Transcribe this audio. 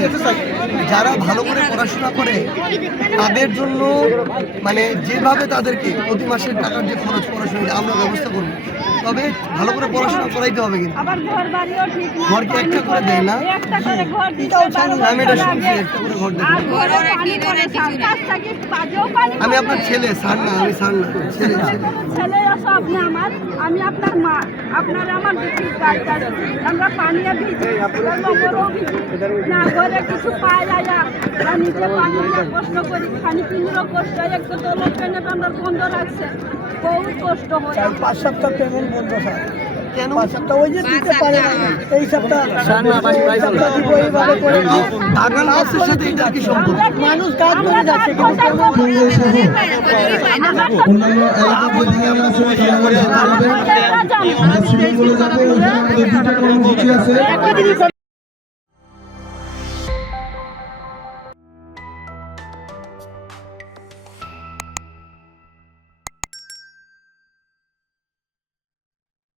বলতে চাই যারা ভালো করে পড়াশোনা করে তাদের জন্য মানে যেভাবে তাদেরকে প্রতি মাসের টাকার যে খরচ পড়াশোনা আমরা ব্যবস্থা করবো, তবে ভালো করে পড়াশোনা করাইতে হবে। কিন্তু ঘর কি একটা করে দেয় না? আমি এটা শুনছি, একটা করে ঘর দেয়। আমি আপনার ছেলে, স্যার না, আমি স্যার না, ছেলে। আপনি আমার, আমি আপনার মা, আপনার আমার আমরা পানিয়ে ভিজি, না ঘরে কিছু পাই না, নিজে পানি কষ্ট করি, খানি পিনেরও কষ্ট, একটু তো লোক আমরা বন্ধ রাখছে, বহু কষ্ট হয়। 5 সপ্তাহ পেমেন্ট বন্ধ স্যার। কেন? 5 সপ্তাহ ওই যে দিতে পারে না, এই সপ্তাহ বাগান অফিসের সাথে এটার কি সম্পর্ক? মানুষ কাজ করে যাচ্ছে কিন্তু অন্যান্য এলাকা যেখানে আছে সেখানে যাবে, আমরা সিভিল বলে যাবো, ওখানে আমাদের দুটো কর্মসূচি আছে।